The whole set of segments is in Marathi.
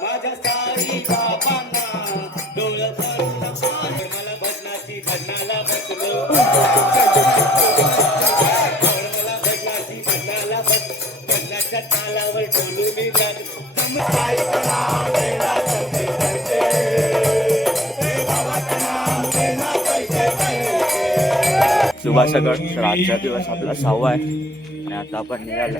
माझ्या सारी बाबांना डोळ मला भजनाची भजनाला बसलो मला भजनाची भजनाला बस भजनाच्या तालावर टोलू मी शुभ सकाळ. तर आजचा दिवस आपला 6वा आहे आणि आता आपण निघालो.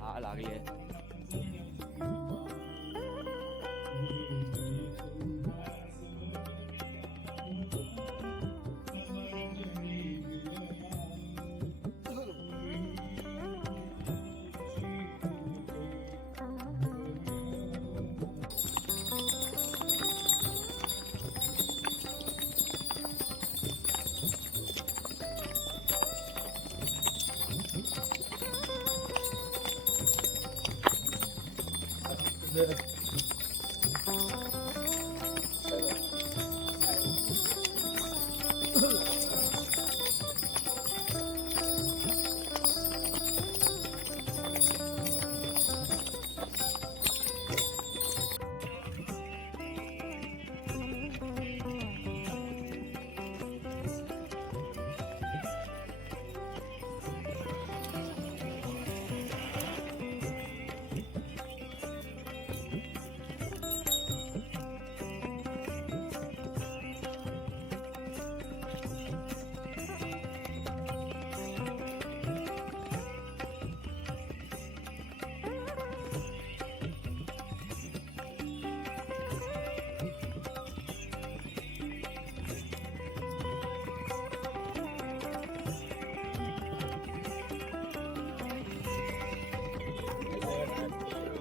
हा लागली आहे.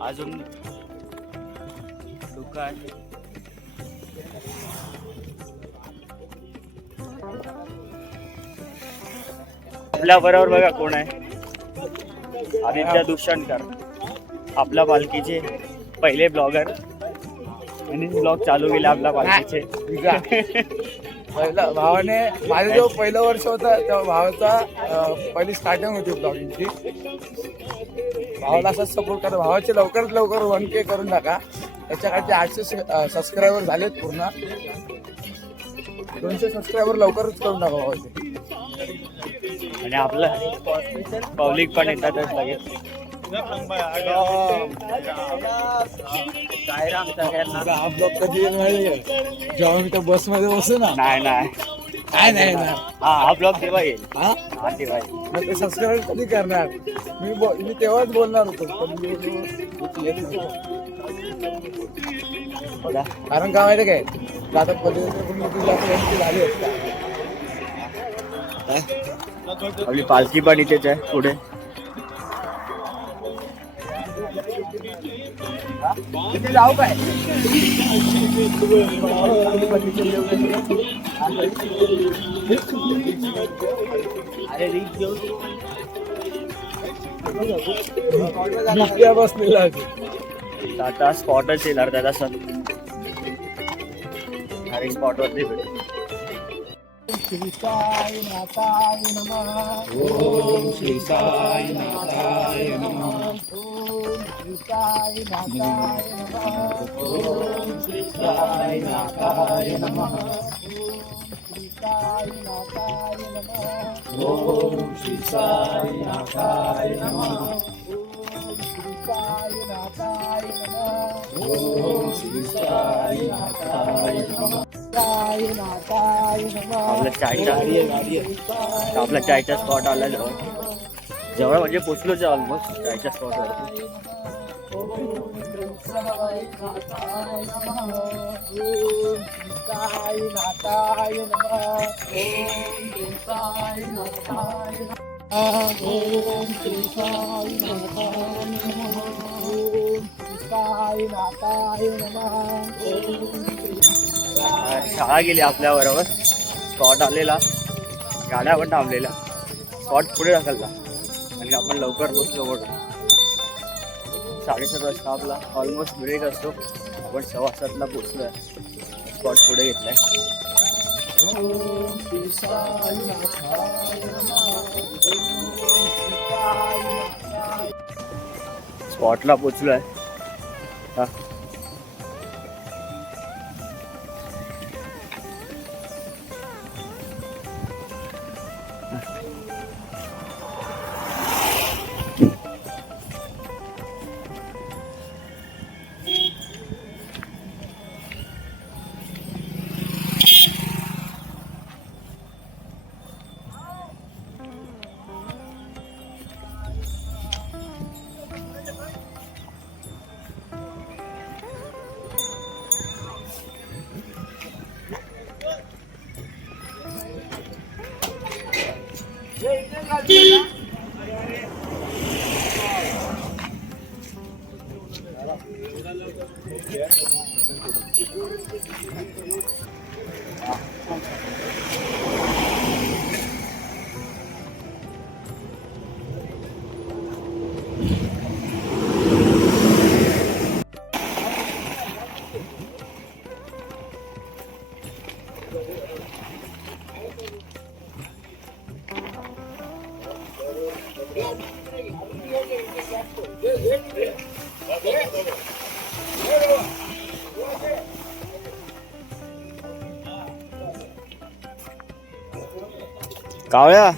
अजून लोक आहे. आपल्या बरोबर बघा कोण आहे. आदित्य दुष्यंकर, आपल्या पालखीचे पहिले ब्लॉगर आणि ब्लॉग चालू केले आपल्या पालखीचे. पहिला भावाने माझं जो पहिलं वर्ष होता तेव्हा भावाचा पहिली स्टार्टिंग होती ब्लॉगिंगची. भावाला असाच सपोर्ट करा. भावाचे लवकरात लवकर 1K करून टाका. त्याच्याकडचे 800 सबस्क्रायबर झालेत पूर्ण. 200 सबस्क्रायबर लवकरच करून टाका भावाचे. आणि आपलं पब्लिक पण येतातच लगेच. काय राम सगळ्यांना. हा ब्लॉग कधी येईल माहिती आहे? जेव्हा मी त्या बसमध्ये बसू ना. नाही काय नाही ना. हा ब्लॉग तेव्हा येईल. हा तेव्हा येईल. मग ते सबस्क्राईब कधी करणार? मी तेव्हाच बोलणार होतो पण मी येत नव्हतो. कारण काय माहिती काय, आता पलीकडे झाली असतात. आपली पालखी पण इथेच आहे पुढे. तिथे जाऊ काय? अरे बसलेला टाटा स्पॉटच येणार त्याचा सर. अरे स्पॉट वरती भेट. श्री साई नाथाय नमः. ओम श्री साई नाथाय नमः. ओम श्री साई नाथाय नमः. ओम श्री साई नाथाय नमः. ओम श्री साई नाथाय नमः. ओम श्री साई नाथाय नमः. ओम श्री साई नाथाय नमः. ओम श्री साई नाथाय नमः. आपला चायचा स्पॉट आला जवळ म्हणजे पोचलोच आहे ऑलमोस्ट चायच्या स्पॉट वरती. साई नाथाय नमः. शाळा गेली आपल्याबरोबर. स्पॉट आलेला, गाड्या पण थांबलेल्या. स्पॉट पुढे ढकलला आणि आपण लवकर पोचलो म्हणून. 7:30 वाजता आपला ऑलमोस्ट ब्रेक असतो. आपण 7:15ला पोचलोय. स्पॉट पुढे घेतलाय. स्पॉटला पोचलोय. कावळ्या,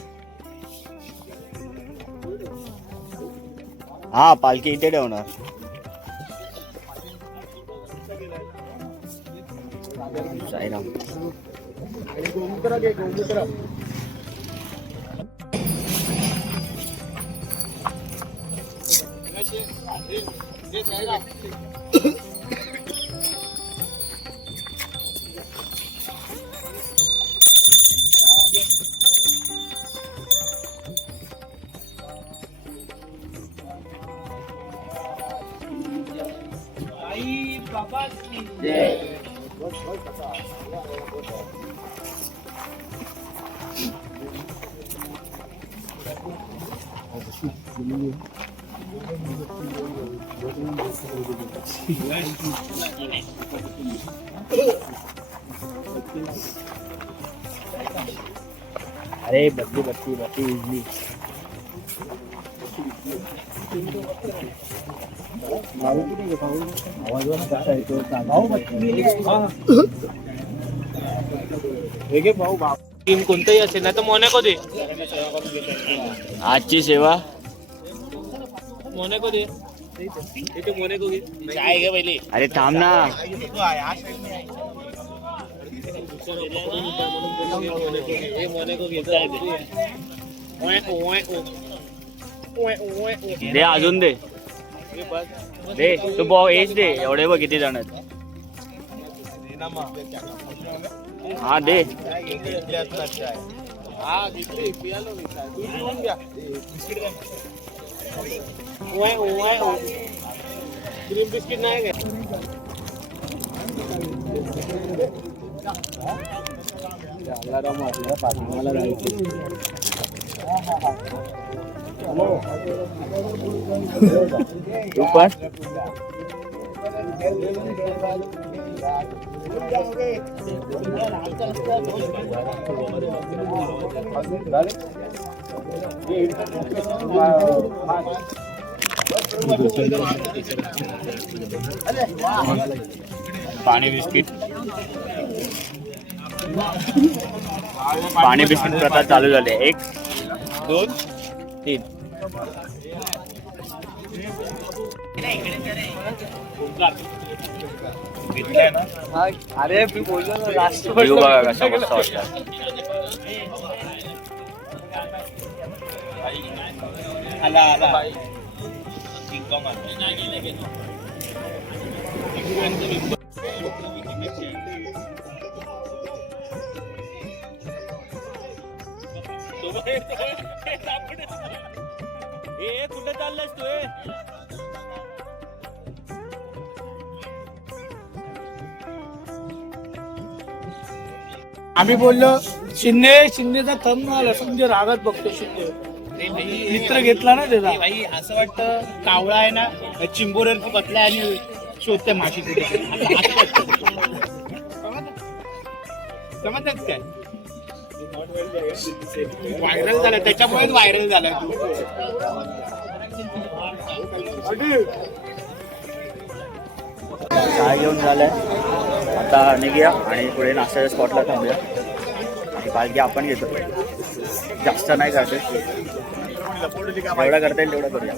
हा पालखी इथे ठेवणार. साईराम. अरे बत्ती बत्ती बत्ती इजली. टीम कोणताही असेल ना तर मोनॅको दे. आजची सेवा मोनॅको दे. इथे मोनॅको घे. काय घे पहिले. अरे थांब ना. मोनॅको घे. दे अजून दे. दे तू बॉ एज दे. एवढे बघ किती जण आहेत. हा दे. क्रीम बिस्किट नाही घ्या. तू पण पाणी बिस्किट. पाणी बिस्किट प्रथा चालू झाले. 1 2 3. अरे मी बोललो ना लास्ट बघा कसा मस्त वाटतं. आला आला. कुठे चाललायस तू? आम्ही बोललो शिंदेचा थंब आला समजे रागात बघतो शिंदे मित्र घेतला ना त्याचा. भाई असं वाटतं कावळा आहे ना चिंबोरेर बसलाय आणि शोधते माशी कुठे समजत काय व्हायरल झालं त्याच्यामुळेच व्हायरल झाला तू. काय घेऊन झालंय आता निघूया आणि पुढे नाश्त्याच्या स्पॉटला थांबूया आणि पालखी आपण घेतो. जास्त नाही करते, जेवढं करता येईल तेवढं करूया.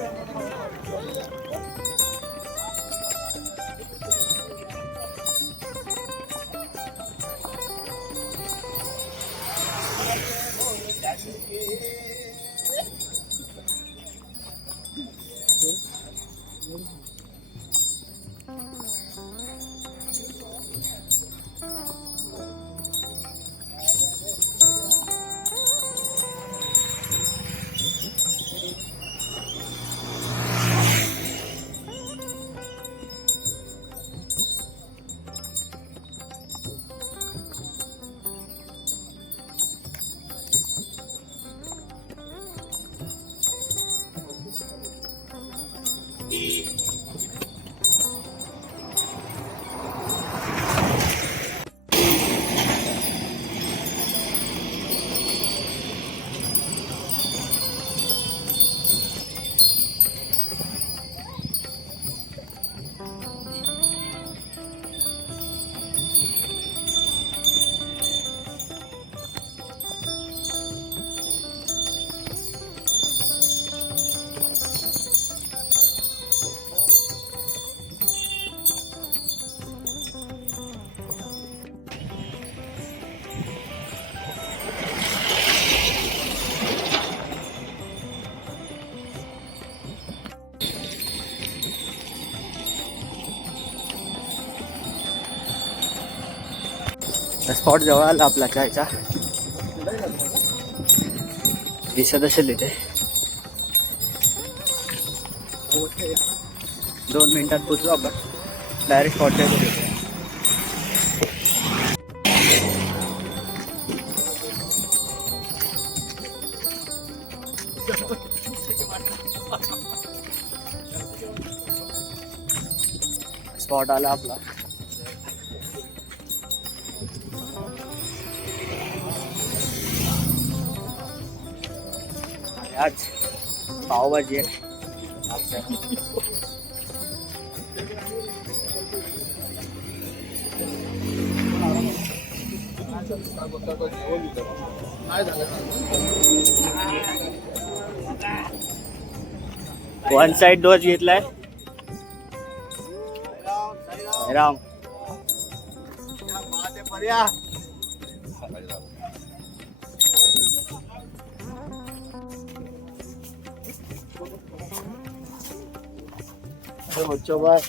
स्पॉट जवळ आला आपला चायचा, दिसत असेल इथे. 2 मिनिटात पोचलो आपण डायरेक्ट स्पॉटला. स्पॉट आला आपला. आज पावभाजी आहे. वन साइड डोस घेतलाय. राम बाय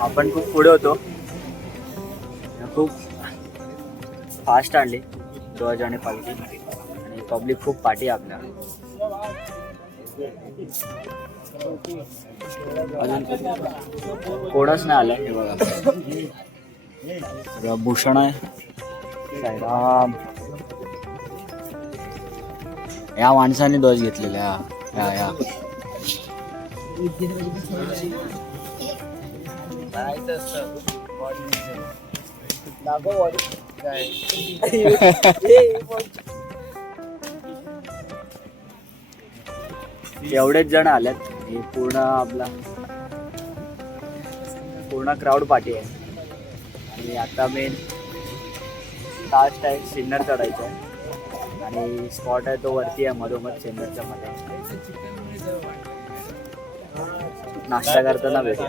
आपण खूप पुढे होतो, खूप फास्ट आणली ध्वज आणि पालखी आणि पब्लिक खूप पाठी आहे आपल्या. अजून कोणच नाही आलाय. हे बघा भूषण आहे, साईराम. या माणसाने ध्वज घेतलेला. या एवढेच जण आलेत. हे पूर्ण आपला पूर्ण क्राऊड पार्टी आहे. आणि आता मेन लास्ट आहे, सिन्नर चढायचं आहे आणि स्पॉट आहे तो वरती आहे मधोमध सिन्नरच्या मध्ये. नाश्ता करताना भेटू.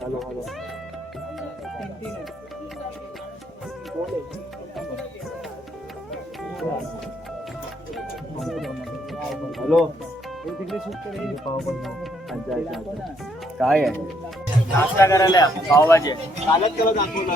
हॅलो हॅलो हॅलो हॅलो काय आहे नाश्ता करायला आहे आपण, पावभाजी आहे. कालच त्याला दाखवलं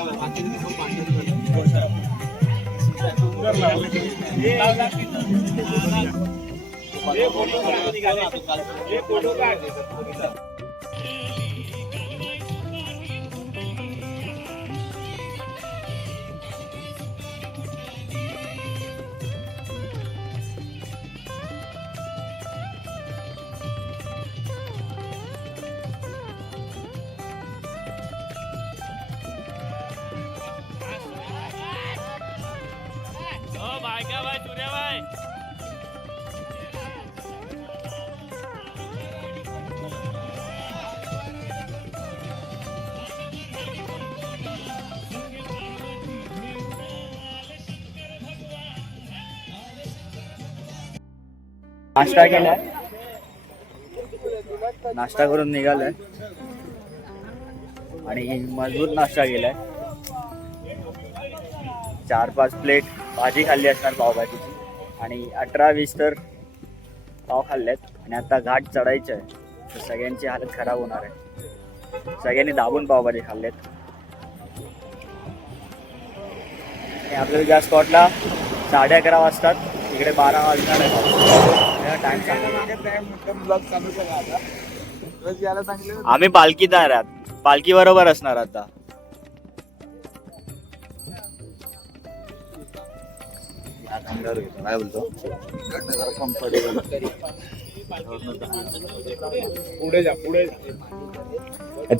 नाश्ता केलाय, नाश्ता करून निघालोय आणि मजबूत नाश्ता केलाय. 4-5 प्लेट भाजी खाल्ली असणार पावभाजीची आणि 18-20 तर पाव खाल्लेत. आणि आता घाट चढायचं आहे तर सगळ्यांची हालत खराब होणार आहे. सगळ्यांनी दाबून पावभाजी खाल्लेत. आणि आपल्याला ज्या स्पॉटला 11:30 वाजतात तिकडे 12 वाजणार आहे. टाइम आम्ही पालखीत आहात, पालखी बरोबर असणार आता. काय बोलतो पुढे जा पुढे.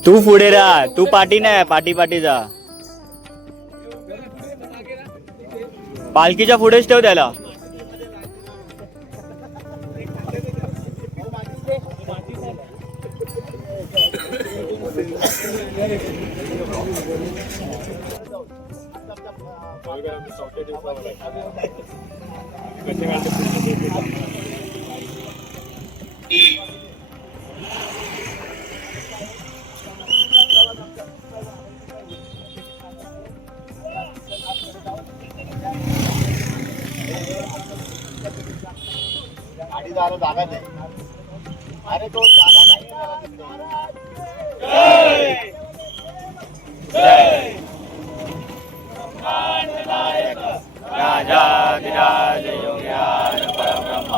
तू पुढे राहा, तू पाठी नाही, पाठी जा. पालखीच्या पुढेच ठेव त्याला. गाडी जागा नाही. अरे तो जागा नाही. राजाधिराज योग्यान परब्रह्म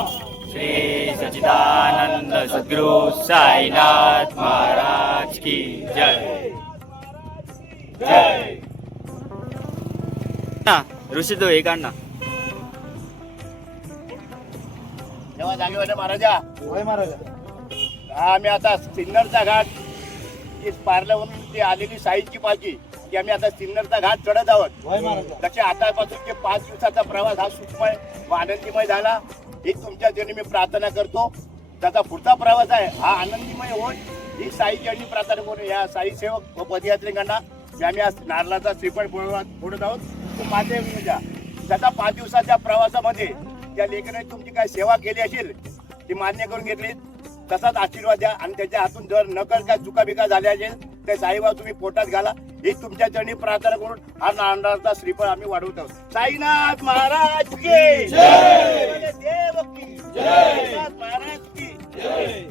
श्री सच्चिदानंद सद्गुरु साईनाथ महाराज की जय. जय ना ऋषी तो एक ना तेव्हा जागेवर महाराजा. होय महाराजा. हा आम्ही आता सिन्नरचा घाट जी पार्ल्याहून जी आलेली साईची पालखी की आम्ही आता सिन्नरचा घाट चढत आहोत. तसे आतापासून 5 दिवसाचा प्रवास हा सुखमय व आनंदीमय झाला ही तुमच्या चरणी मी प्रार्थना करतो. त्याचा पुढचा प्रवास आहे हा आनंदीमय होईल ही साईची आणि प्रार्थना करून या साई सेवक व पदयात्रिकांना आम्ही आज नारळाचा श्रीफळ फोडत आहोत. तो माझे द्या. त्याचा 5 दिवसाच्या प्रवासामध्ये त्या लेखनाने तुमची काय सेवा केली असेल ती मान्य करून घेतली तसाच आशीर्वाद द्या. आणि त्याच्या हातून जर नकळ काय चुकाबिका झाल्या असेल ते साईबाबा तुम्ही पोटात घाला ही तुमच्या चरणी प्रार्थना करून हा नारळाचा श्रीफळ आम्ही वाढवत आहोत. साईनाथ महाराज की जय. देव की जय. साईनाथ महाराज की जय.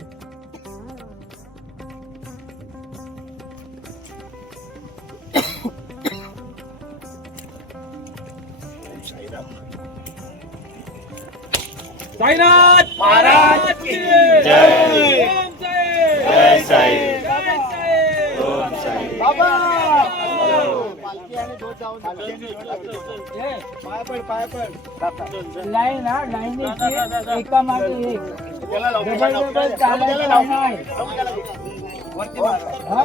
साईनाथ महाराज की जय. ओम साई. जय साई. जय साई. ओम साई. बाबा पालखी आणि दोन जाऊन पाय पण लाईन हा लाईनीची एका मागे एक त्याला डबल चालायचं नाही. हा?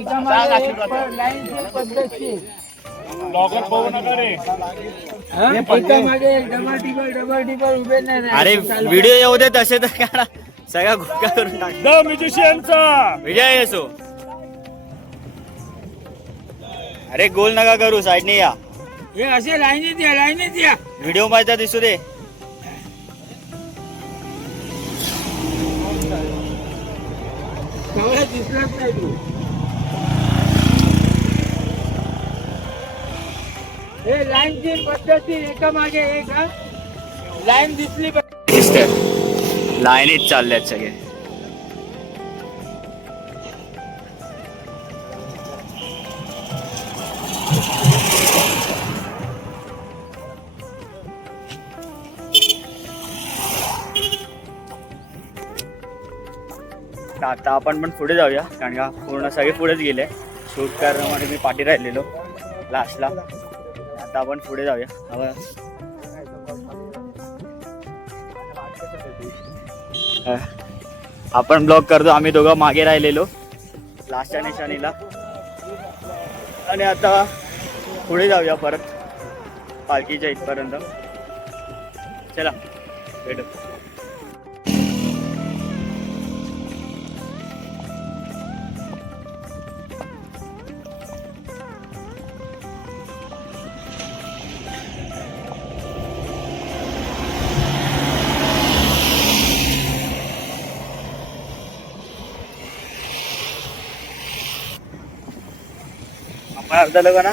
एका मागे एक पण लाईनची पद्धतशीर. एका मागे एक डबल टिबल उभे नाही. अरे व्हिडिओ येऊ दे तसे तर काय सगळा गुटका करून टाक. द म्युझिशियनचा विजय येसो. अरे गोल नका करू, साईडने या. हे असे लाईनीत या व्हिडिओ मध्ये दिसू दे. कवळा दिसलाच नाही तू. हे लाईनची पद्धती एका मागे एक हा. लाईन दिसली पाहिजे. लाईनीत चालल्यात सगळे. आता आपण पण पुढे जाऊया, कारण का पूर्ण सगळे पुढेच गेले. शूट करण्यामध्ये मी पाठी राहिलेलो लास्टला. आता आपण पुढे जाऊया. आपण ब्लॉग करतो, आम्ही दोघं मागे राहिलेलो लास्टच्या निशाणीला. आणि आता पुढे जाऊया परत पालखीच्या इथपर्यंत. चला भेटू. आपण अर्धा लोकांना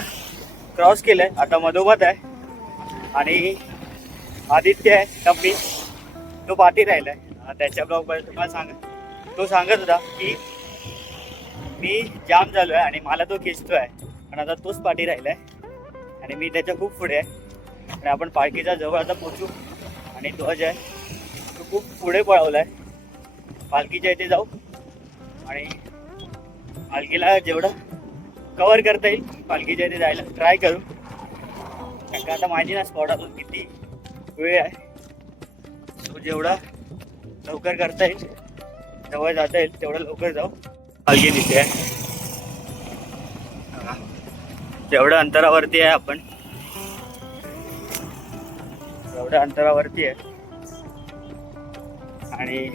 क्रॉस केलंय, आता मधोमध आहे. आणि आदित्य आहे टप्पी, तो पाठी राहिलाय. त्याच्या ब्लॉग मध्ये तुम्हाला तो सांगत होता की मी जाम झालोय आणि मला तो खेचतोय, पण आता तोच पाठी राहिलाय आणि मी त्याच्या खूप पुढे आहे. आणि आपण पालखीच्या जवळ आता पोचू. आणि ध्वज आहे तो खूप पुढे पळवलाय. पालखीच्या इथे जाऊ आणि पालखीला जेवढं कव्हर करता येईल पालखीच्या इथे जायला ट्राय करू. कारण का आता माहिती ना स्पॉट अजून किती वेळ आहे. तो जेवढा लवकर करता येईल, जवळ जाता येईल तेवढं लवकर जाऊ. पालखी तिथे आहे, तेवढ्या अंतरावरती आहे आपण, एवढ्या अंतरावरती आहे. आणि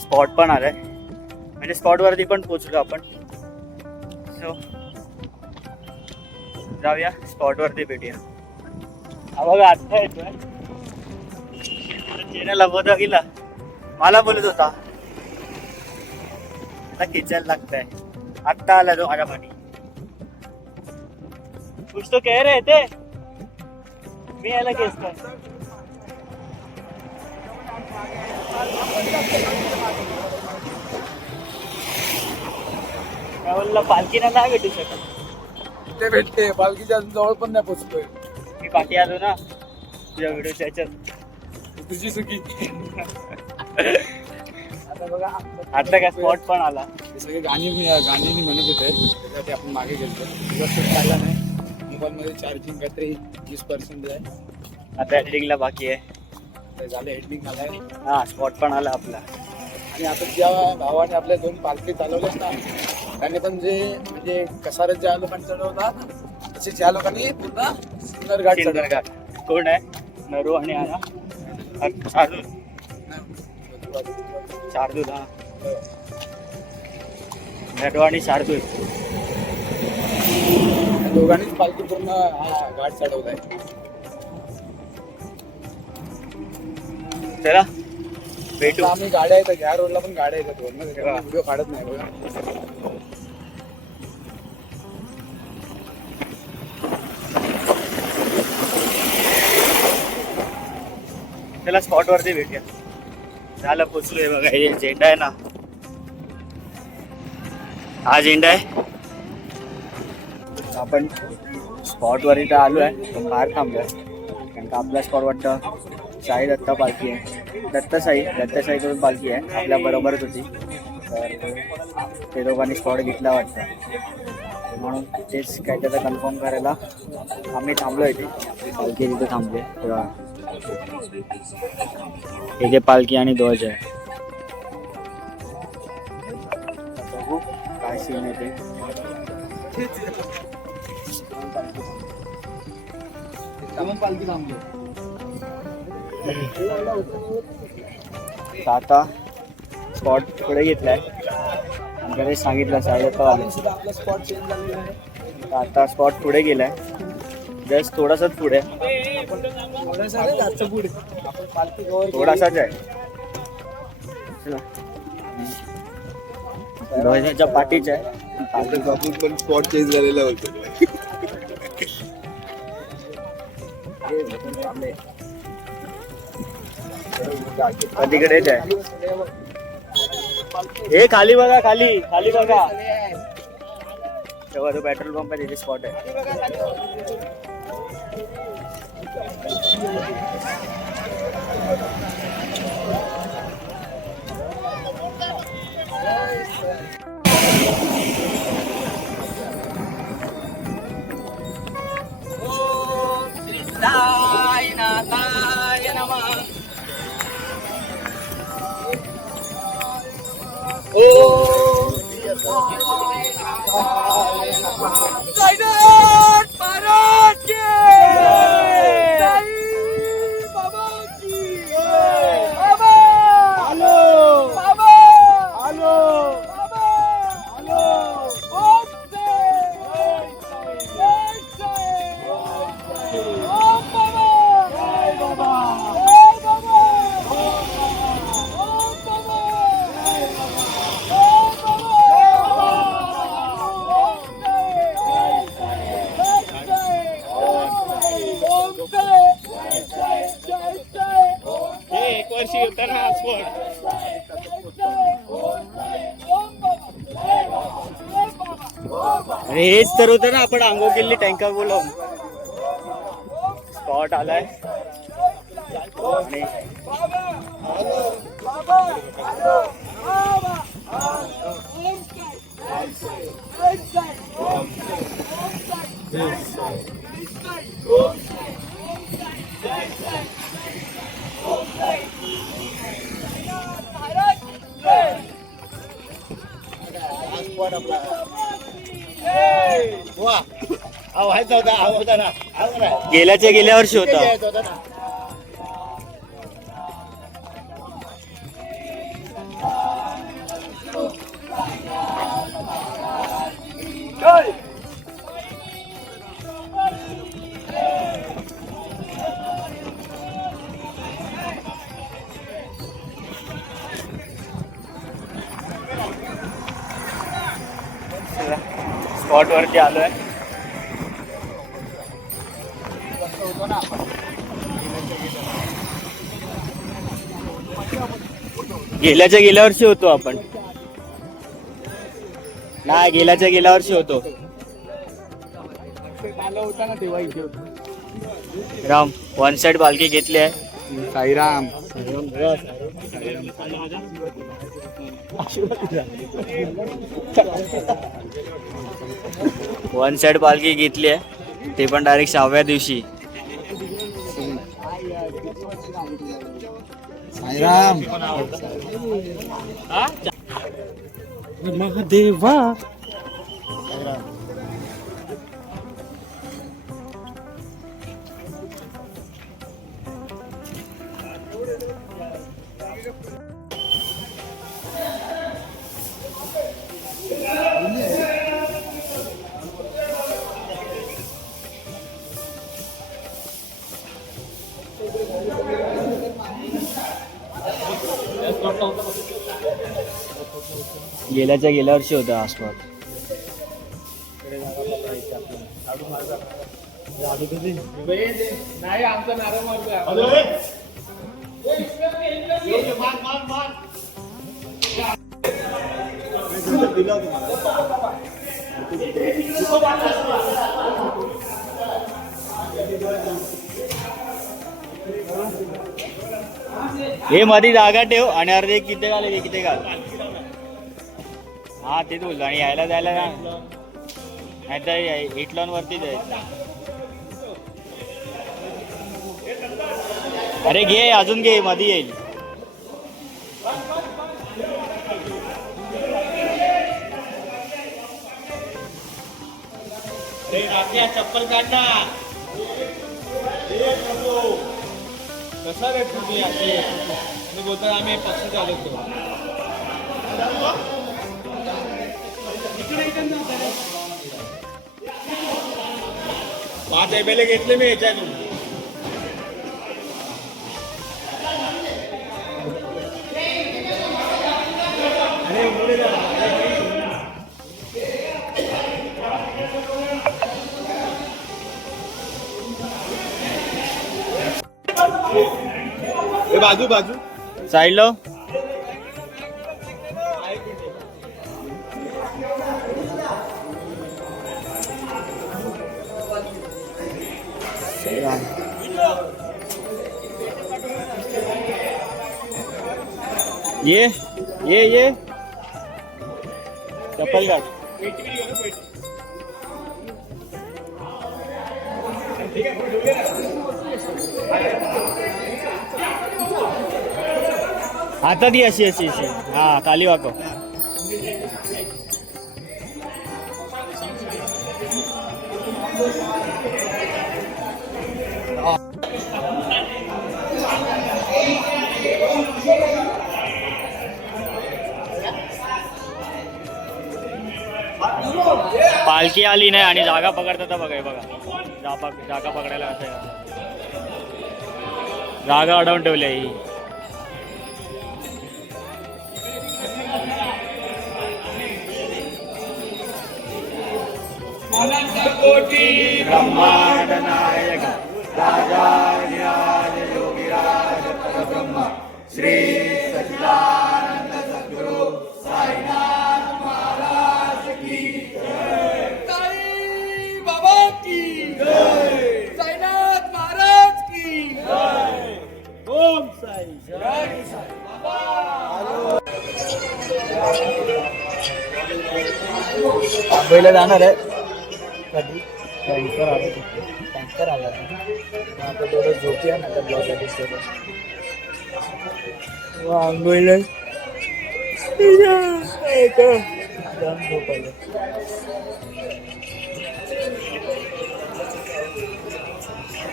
स्पॉट पण आलाय, म्हणजे स्पॉटवरती पण पोचलो आपण. सो जाऊया स्पॉटवरती, भेटूया. हा बघा आत्ता येतोय, चेहऱ्याला बदल गेला. मला बोलत होता आता खिचायला लागतंय. आत्ता आला तो माझ्या पाठी. कुछ तो कह रहे थे, मी याला खेचतोय. काय बोलला, पालखीला नाही भेटू शकत. ते भेटते, पालखीच्या अजून जवळ पण नाही पोचतोय. मी पाठी आलो ना तुझ्या व्हिडिओच्या ह्याच्यात. तुझी चुकी. आता बघा आता काय स्पॉट पण आला. हे सगळे गाणी म्हणत होते, त्याच्यासाठी आपण मागे गेलो. दिवस पाहिला नाही. मोबाईलमध्ये चार्जिंग काहीतरी 20% आहे. आता एडिटिंगला बाकी आहे. ते झालं, एडिटिंग आलाय. हा स्पॉट पण आला आपला. आणि आता ज्या भावाने आपल्या 2 पालखी चालवल्याच ना, त्यांनी पण जे म्हणजे कसारत ज्या लोकांनी चढवला तसे ज्या लोकांनी पूर्ण सिन्नर घाट सिन्नर घाट. कोण आहे? नरू आणि आना शार्दूल. शार्दूल हा, नरू आणि शार्दूल दोघांनीच पालखी पूर्ण हा घाट चढवलाय. चला भेटू. आम्ही गाड्या येतात, ह्या रोडला पण गाड्या येतात. व्हिडिओ काढत नाही बघा. चला स्पॉट वरती भेटूया. झालं पोचलोय बघा. हे झेंडा आहे ना, हा झेंडा आहे. आपण स्पॉट वर इथं आलो आहे, तो बाहेर थांबलोय. कारण का आपला स्पॉट वाटतं साई दत्ता पालखी आहे, दत्तासाई करून पालखी आहे आपल्या बरोबरच होती. तर ते दोघांनी स्पॉट घेतला वाटतं, म्हणून तेच काय त्याचं कन्फर्म करायला आम्ही थांबलो इथे. पालखी तिथे थांबले तेव्हा इथे पालखी आणि ध्वज आहे. बघू काय सीन आहे ते. पालखी थांबली. आता स्पॉट पुढे घेतलाय, आमच्याकडे सांगितलं साडेदत्ता आले. आपला स्पॉट चेंज झालेला आहे. आता स्पॉट पुढे गेलाय, जस्ट थोडासाच पुढे, जास्त पुढे आपण पालखी जवळ थोडासाच आहे. ध्वजाच्या पाठीच आहे. आपण पण स्पॉट चेंज झालेला होतो. तिकडेच आहे. हे खाली बघा, खाली खाली बघा. तेव्हा तो पेट्रोल पंप आहे, तिथे स्पॉट आहे. एक वर्षी होता ना हा स्पॉट. अरे हेच तर होतं ना, आपण आंघोळ केली टँकर बोलवून. स्पॉट आलाय आणि व्हायचा होता, हा होता ना, हा होता ना. गेल्याच्या गेल्या वर्षी होता. यायचा होता ना. स्पॉट वरती आलोय. गेल्याच्या गेल्या वर्षी होतो आपण. नाही, गेल्याच्या गेल्या वर्षी होतो. होता ना तेव्हा इथे राम वन साइड पालखी घेतली आहे. साईराम. वन साइड पालखी घेतली आहे, ते पण डायरेक्ट 6व्या दिवशी. साईराम. महादेवा. गेल्याच्या गेल्या वर्षी होता हा स्पॉट. नाही आमचा नारळ मारतोय. हे मध्ये जागा ठेव आणि अर्धे किती घाल, किती घाल. हा ते बोल. आणि यायला जायला नाही तर हिटलॉन वरती जायचं. अरे घे, अजून घे, मध्ये येईल. चप्पल काढ ना. कसा रे तुम्ही असे बोलता, आम्ही पक्ष चालवतो. पाच एबेले घेतले मी याच्यातून. बाजू बाजू साईडलो ये चप्पल काढ. हातात ये अशी हा खाली वाकव. पालखी आली नाही आणि जागा पकडतात बघा. हे बघा जागा पकडायला असं आहे. जागा अडवून ठेवली आहे ही. ब्रह्मांड नायक राजाधिराज योगीराज परब्रह्म श्री सच्चिदानंद सद्गुरु साईनाथ महाराज की साई बाबा की जय, साईनाथ महाराज की जय. ओम साई. जय साई पहिलं जाणार आहे कधी टँकर आला आता थोडं झोपूया ना तर ब्लॉग एपिसोड आंघोळीला जाऊन झोपायला.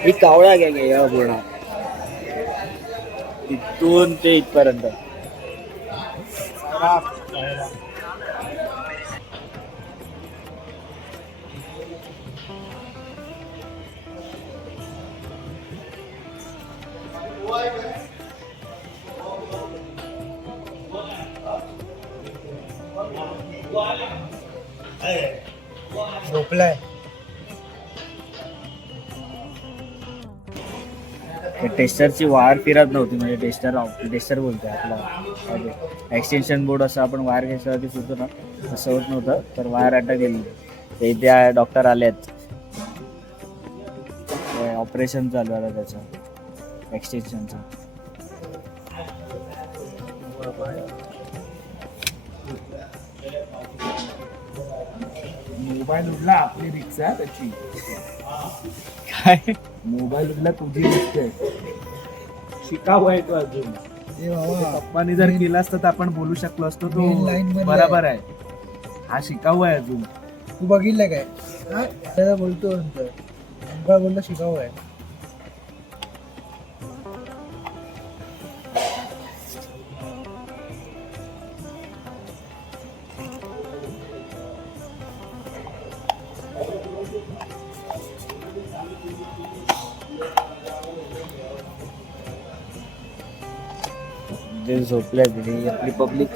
ही कावळा गँग आहे या पूर्ण इथून ते इथपर्यंत. झोपलाय. टेस्टरची वायर फिरत नव्हती म्हणजे टेस्टर बोलतोय आपला एक्सटेन्शन बोर्ड असं आपण वायर घ्यायच्यावरती सुचतो ना तसं होत नव्हतं तर वायर अटक गेली. ते इथे डॉक्टर आलेत ऑपरेशन चालू आहे त्याचं एक्सटेन्शनचं. मोबाईल उडला आपली रिक्षा त्याची. काय मोबाईल उडला तुझी रिक्षा. शिकावं आहे तो अजून. पप्पानी जर केला असतं तर आपण बोलू शकलो असतो. तो बरोबर आहे. हा शिकाऊ आहे अजून. तू बघितलं काय त्याला बोलतो नंतर बोलला शिकाऊ आहे. जे झोपले आपली पब्लिक.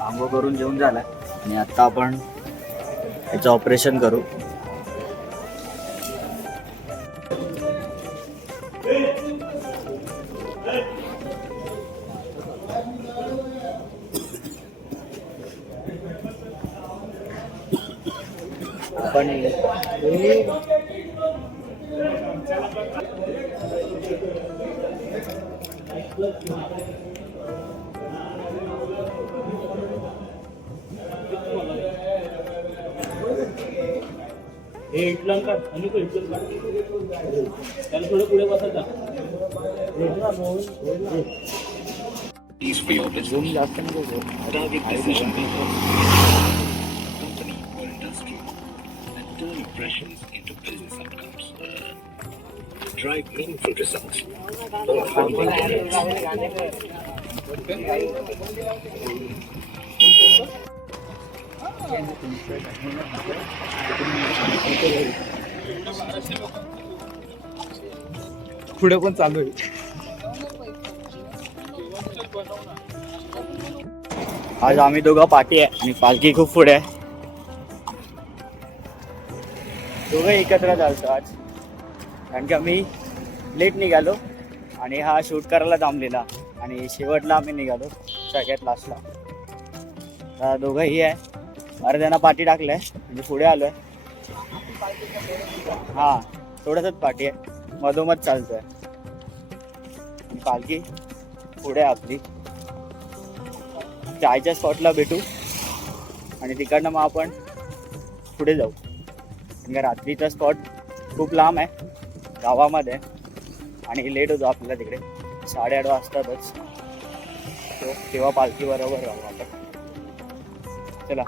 आंघोळ करून जेवून झाला आणि आता आपण याचं ऑपरेशन करू. आपण हे इटलं का आणि तो इटलं त्याला थोडं पुढे बसायचा झूम जास्त नको पुढे पण चालू आहे. आज आम्ही दोघं पाठी आहे आणि पालखी खूप पुढे आहे. दोघं एकत्र चालतो आज कारण की आम्ही लेट निघालो आणि हा शूट करायला थांबलेला आणि शेवटला आम्ही निघालो सगळ्यात लास्टला. दोघंही आहे. अर्ध्यांना पाठी टाकलंय म्हणजे पुढे आलोय. हा थोडंसंच पाठी आहे मधोमध चालतोय आणि पालखी पुढे आहे आपली. चायच्या स्पॉटला भेटू आणि तिकडनं मग आपण पुढे जाऊ कारण का रात्रीचा स्पॉट खूप लांब आहे गावामध्ये आणि लेट होतो आपल्याला तिकडे 8:30 वाजतातच. तेव्हा पालखी बरोबर राहू आपण. चला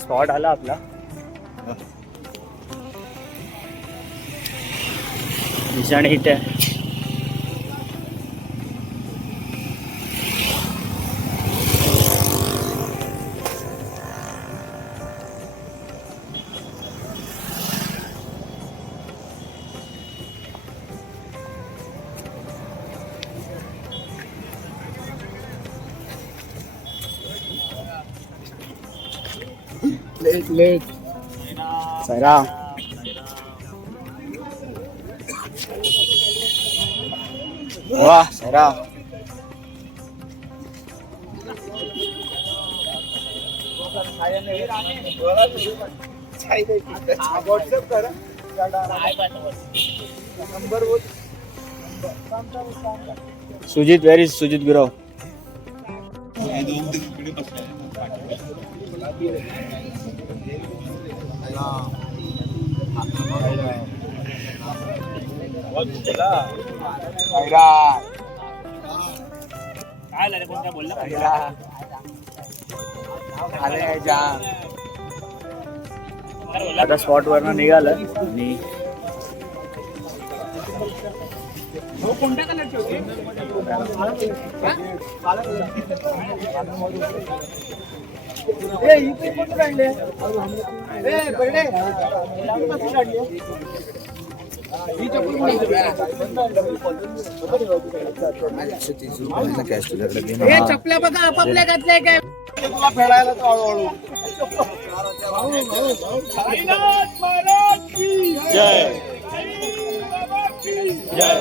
स्पॉट आला आपला. निशाण इथे आहे. लेट सरा वा सरा व्हॉट्सअप करा number. Sujit where is Sujit Gurav. काय झालं कोण काय बोलला आता स्पॉट वरनं निघालं आणि कोणत्या कलरची होती हे चपल्या बघा आपापल्या घातल्या काय तुला फेडायला तो हळूहळू साईनाथ महाराज की जय जय.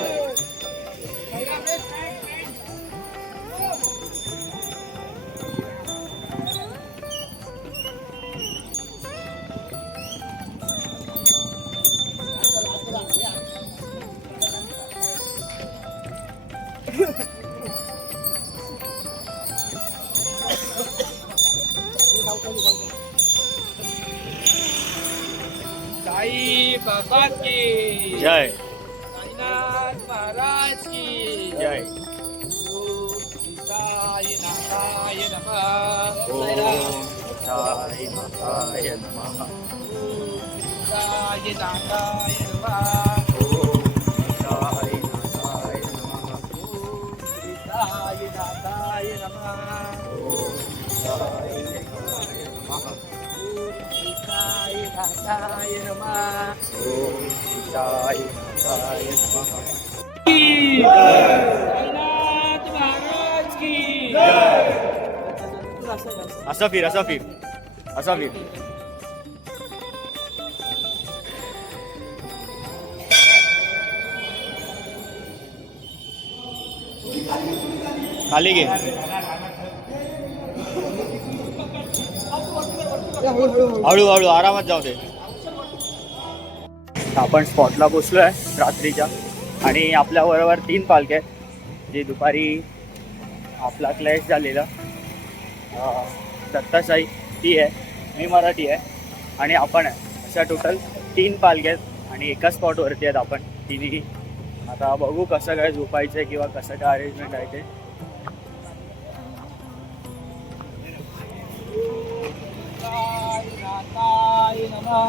साई बाबा की जय साईनाथ महाराज की जय. ओम श्री साई नाथाय नमः ओम साई नाथाय नमः. साई नाथाय नमः ओम साई नाथाय नमः. साई नाथाय नमः ओम साई नाथाय नमः. साई नाथाय नमः ओम साई नाथाय नमः. साईनाथ महाराज की असा फिर असा फिर असा फिर. खाली घे. हळूहळू आरामात जाऊ दे. आपण स्पॉटला पोचलोय रात्रीच्या आणि आपल्या बरोबर 3 पालख्या आहेत. जी दुपारी आपला क्लॅश झालेला दत्तासाई ती आहे, मी मराठी आहे आणि आपण आहे. अशा टोटल 3 पालख्या आहेत आणि एका स्पॉटवरती आहेत आपण तिन्ही. आता बघू कसं काय झोपायचं आहे किंवा कसं काय अरेंजमेंट आहे ते. नाथाय नमः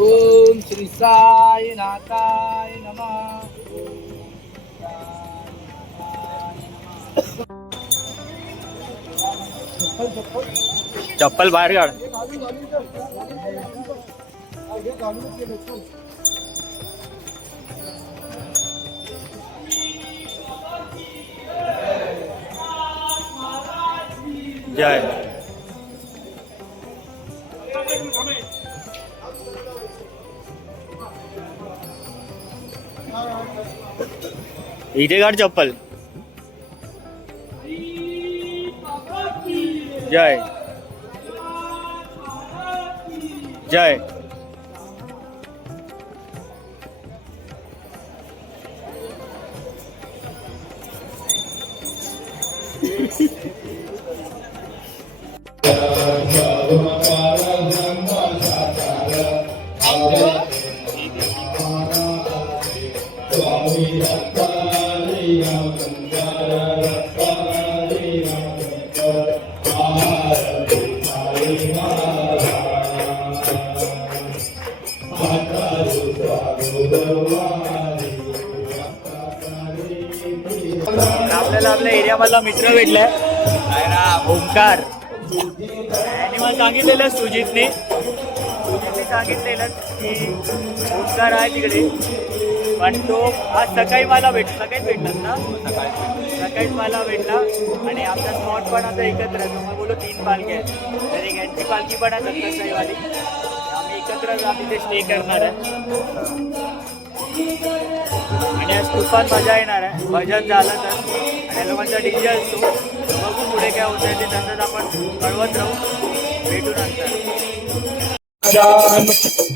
ओम श्री साई नाथाय नमः. चप्पल बाहेर काढ. जय. इथे काढ चप्पल. जय जय. आपल्याला आपल्या एरियामधला मित्र भेटलाय ओंकार. आणि मला सांगितलेलं सुजितने सांगितलेलं की ओंकार आहे तिकडे, पण तो आज सकाळी मला सकाळीच भेटलास ना. सकाळीच मला भेटला आणि आमचा स्पॉट पण आता एकत्र आहे. मग बोलू 3 पालख्या आहेत, तर एक यांची पालखी पण आहे दत्तासाईवाली. आम्ही एकत्रच आम्ही ते स्टे करणार आहे आणि आज तुफान मजा येणार आहे. भजन झालं तर आणि लोकांचा डीजे असतो. बघू पुढे काय होतं ते तसंच आपण कळवत राहू. भेटू नंतर.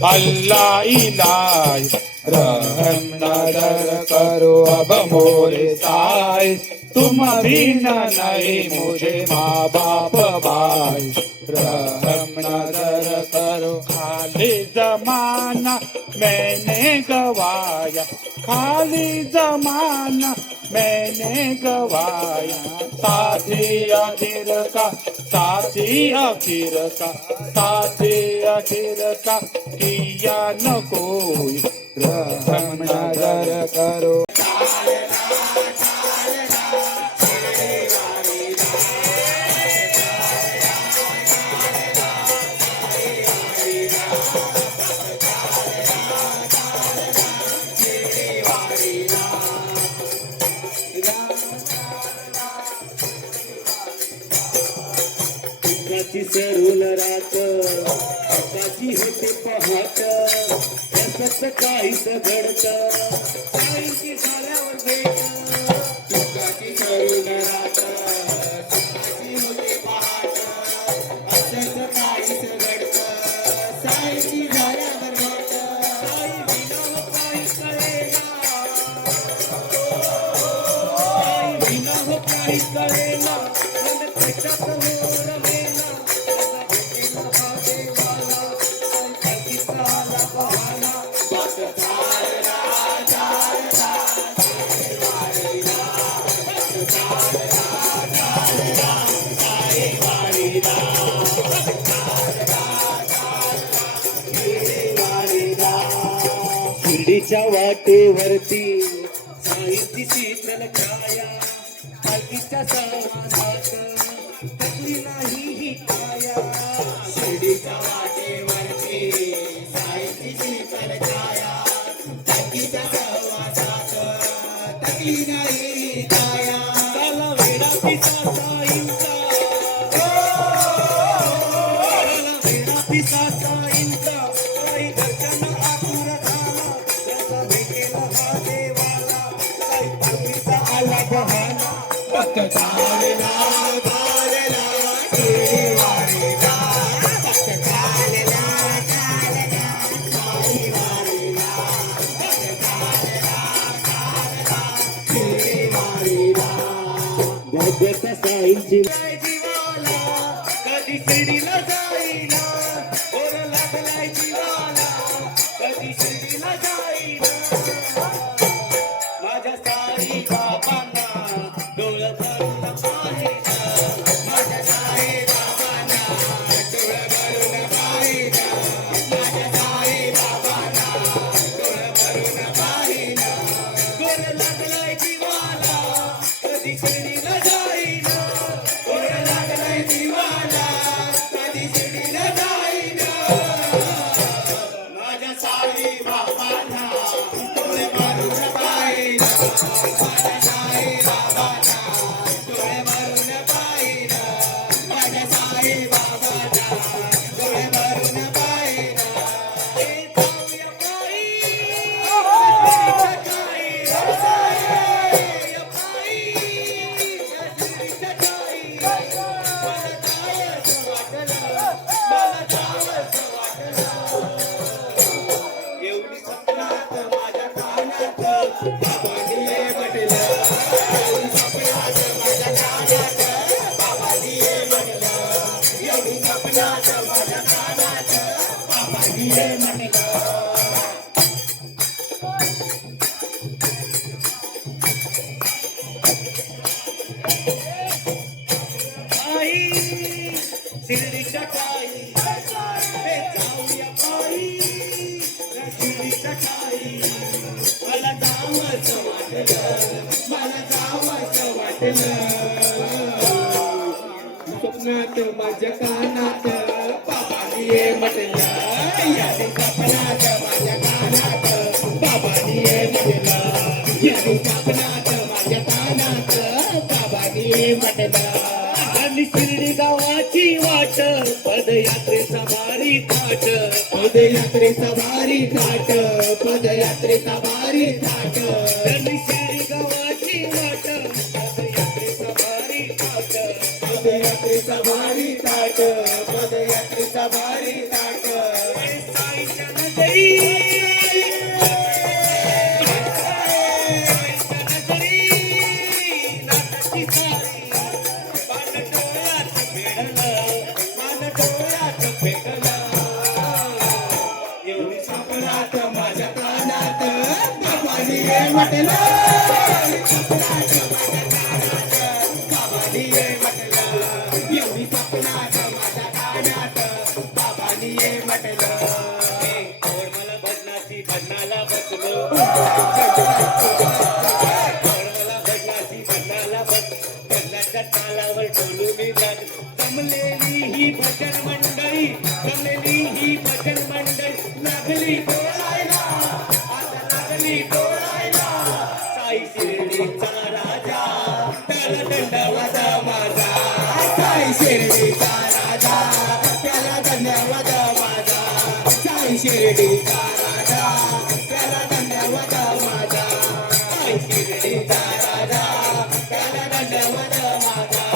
अल्लाह इलाही रहम नजर करो अब मोरे साई. तुम बिन नहीं मुझे माँ बाप भाई. रहम नजर करो. खाली जमाना मैंने गवाया, खाली जमाना मैंने गवाया. साथी आखिर का, साथी आखिर का, साथी आखिर का किया न कोई. रहम नजर करो. चरून रात सकाळची होते पहाट असंच काहीच घडत सायंची झाल्यावर भेट सकाळची चरून रात सकाळची होते पहाट असंच काहीच घडत सायंची झाल्यावर भेट साई विना काही कळेना साई विना काही कळेना मन त्याच्यात हो रमेना त्याचा भेटेना हा देवाला साई पालकीचा बहाना बात चालला चालला साईवाडीला बात चालला चालला साईवाडीला बात चालला चालला साईवाडीला शिर्डीच्या वाटेवरती साईची शीतल छाया पालखीच्या समाजात थकली नाही ही काया शिर्डीच्या वाटेवरती साईची शीतल छाया पालखीच्या समाजात थकली नाही ही काया काला वेडा पिसा साईंचा काला वेडा पिसा साईंचा साई दर्शन आतुर झाला त्याचा भेटेला हा देवाला साई पालखीचा आला बहाना भक्त चालला चालला साईवाडीला भक्त चालला चालला साईवाडीला भक्त चालला चालला साईवाडीला भगत साईंची जीवाला कधी शिर्डीला जाईना ओर लागलाय जीवाला कधी शिर्डीला जाईना माझ्या साई बाबांना डोळ भरून पाहिना माझ्या साई बाबांना डोळ भरून पाहिना माझ्या साई बाबांना डोळ भरून पाहिना गोर लागलाय जीवाला कधी शिर्डीला जाईना गोर लागलाय जीवाला कधी शिर्डीला जाईना माझ्या साई बाबांना डोळे भरून पाहिना माझ्या साई बाबांना डोळे भरून पाहिना माझ्या साई बाबांना डोळे भरून पाहिना हे जाऊया पायी शिर्डीच्या ठाई जाऊया पायी शिर्डीच्या ठाई मला जावंसं वाटलं मला जावंसं वाटलं एवढी स्वप्नात माझ्या कानात बाबांनी ये म्हटलं एवढी स्वप्नात माझ्या कानात बाबांनी ये म्हटलं एवढी स्वप्नात माझ्या कानात बाबांनी ये म्हटलं आई शिर्डीच्या ठाई हे जाऊया पायी शिर्डीच्या ठाई मला जावंसं वाटलं मला जावंसं वाटलं स्वप्नात माझ्या कानात बाबांनी ये म्हटलं यादी स्वप्नात माझ्या कानात बाबांनी ये म्हटलं यादी स्वप्नात माझ्या कानात बाबांनी ये म्हटलं आणि शिर्डी गावाची वाट पदयात्रेचा भारी थाट पदयात्रेचा भारी थाट पदयात्रेचा भारी थाट आणि शिर्डी गावाची वाट पदयात्रेचा भारी थाट पदयात्रेचा भारी थाट पदयात्रेचा भारी थाट साईच्या नजरी माझ्या कानात बाबांनी ये म्हटलं बाबांनी ये म्हटलं एवढी स्वप्नात माझ्या कानात बाबांनी ये म्हटलं मला भजनाची भजनाला बसलो मला भजनाची भजनाला बस भजनाच्या तालावर डोलू मी जात जमलेली ही भजन मंडळी जमलेली ही भजन मंडळी लागली डोळायला आता लागली डोळायला साई शिर्डीचा राजा त्याला दंडवत माझा साई शिर्डीचा राजा शिर्डीचा राजा त्याला दंडवत माझा आई शिर्डीचा राजा त्याला दंडवत माझा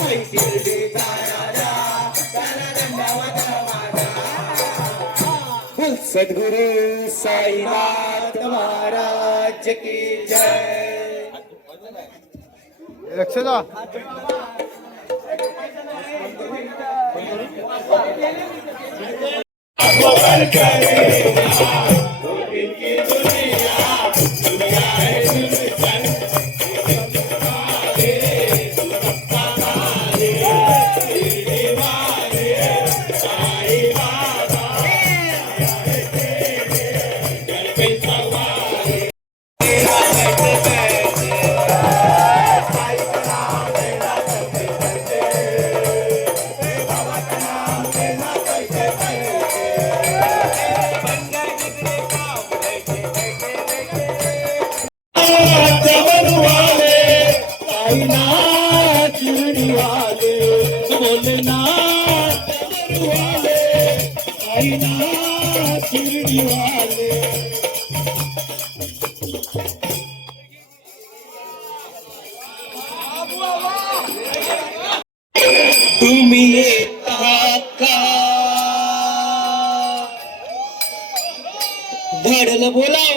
आई शिर्डीचा राजा त्याला दंडवत माझा सद्गुरु साईनाथ महाराज की जय. लक्ष द्या. तुम्ही येता का धडल बोला